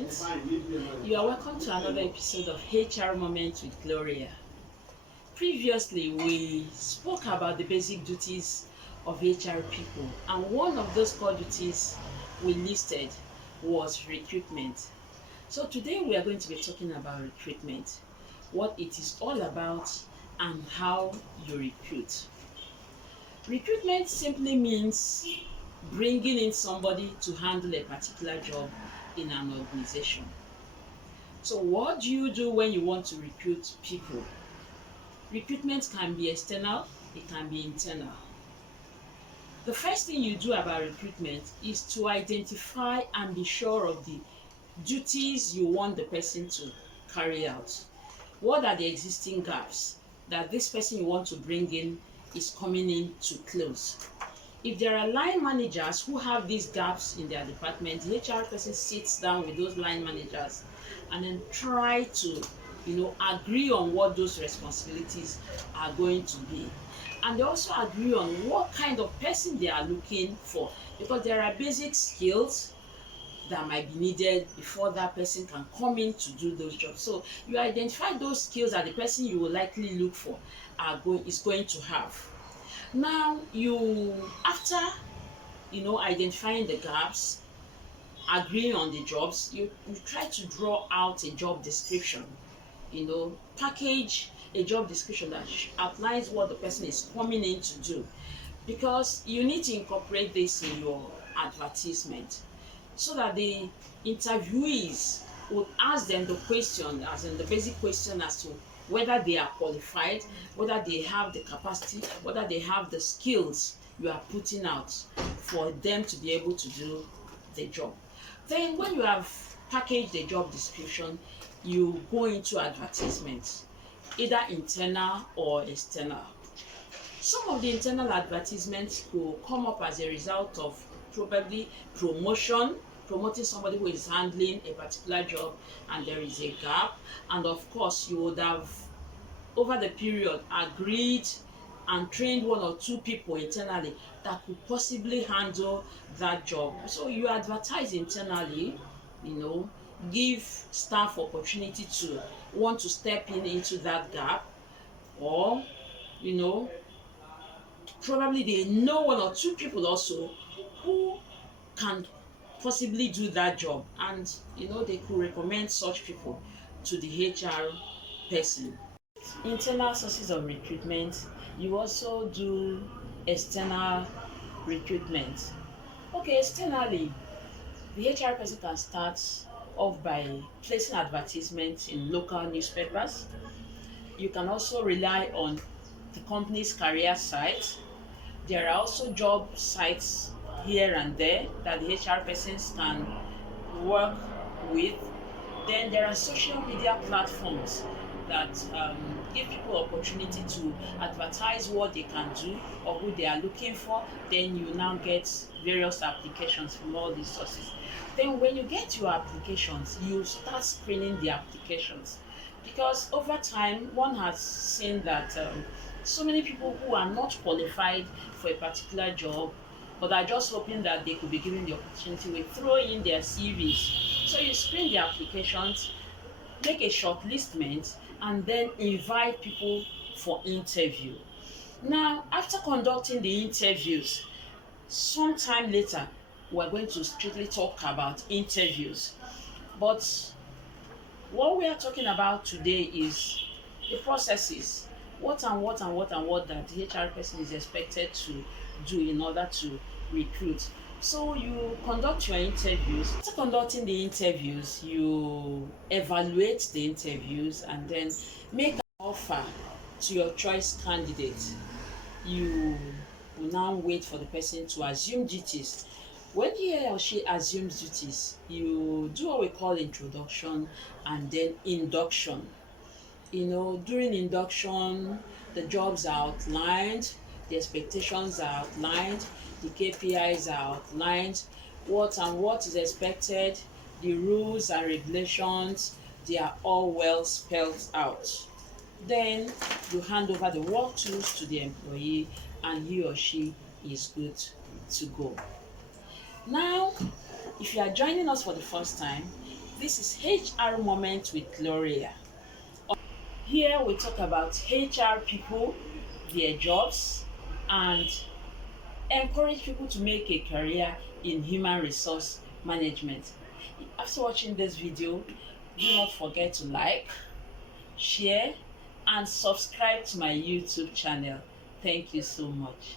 Recruitment. You are welcome to another episode of HR Moment with Gloria. Previously, we spoke about the basic duties of HR people, and one of those core duties we listed was recruitment. So today we are going to be talking about recruitment, what it is all about, and how you recruit. Recruitment simply means bringing in somebody to handle a particular job in an organization. So what do you do when you want to recruit people? Recruitment can be external, it can be internal. The first thing you do about recruitment is to identify and be sure of the duties you want the person to carry out. What are the existing gaps that this person you want to bring in is coming in to close? If there are line managers who have these gaps in their department, the HR person sits down with those line managers and then try to, agree on what those responsibilities are going to be. And they also agree on what kind of person they are looking for, because there are basic skills that might be needed before that person can come in to do those jobs. So you identify those skills that the person you will likely look for is going to have. Now, after identifying the gaps, agreeing on the jobs, you try to draw out a job description, package a job description that outlines what the person is coming in to do, because you need to incorporate this in your advertisement so that the interviewees would ask them the question, as in the basic question as to whether they are qualified, whether they have the capacity, whether they have the skills you are putting out for them to be able to do the job. Then when you have packaged the job description, you go into advertisements, either internal or external. Some of the internal advertisements will come up as a result of probably promoting somebody who is handling a particular job and there is a gap, and of course you would have over the period agreed and trained one or two people internally that could possibly handle that job. So you advertise internally, give staff opportunity to want to step into that gap, or probably they know one or two people also who can possibly do that job, and they could recommend such people to the HR person. Internal sources of recruitment. You also do external recruitment. Okay, externally, the HR person can start off by placing advertisements in local newspapers. You can also rely on the company's career site. There are also job sites here and there that the HR persons can work with. Then there are social media platforms that give people opportunity to advertise what they can do or who they are looking for. Then you now get various applications from all these sources. Then when you get your applications, you start screening the applications, because over time one has seen that so many people who are not qualified for a particular job but are just hoping that they could be given the opportunity, will throw in their CVs. So you screen the applications, make a shortlistment, and then invite people for interview. Now, after conducting the interviews, sometime later, we're going to strictly talk about interviews. But what we are talking about today is the processes. What that the HR person is expected to do in order to recruit. So you conduct your interviews. After conducting the interviews, you evaluate the interviews and then make an offer to your choice candidate. You will now wait for the person to assume duties. When he or she assumes duties, you do what we call introduction and then induction. During induction, the jobs are outlined, the expectations are outlined, the KPIs are outlined, what is expected, the rules and regulations, they are all well spelled out. Then you hand over the work tools to the employee and he or she is good to go. Now, if you are joining us for the first time, This is HR Moment with Gloria. Here we talk about HR people, their jobs, and encourage people to make a career in human resource management. After watching this video, do not forget to like, share, and subscribe to my YouTube channel. Thank you so much.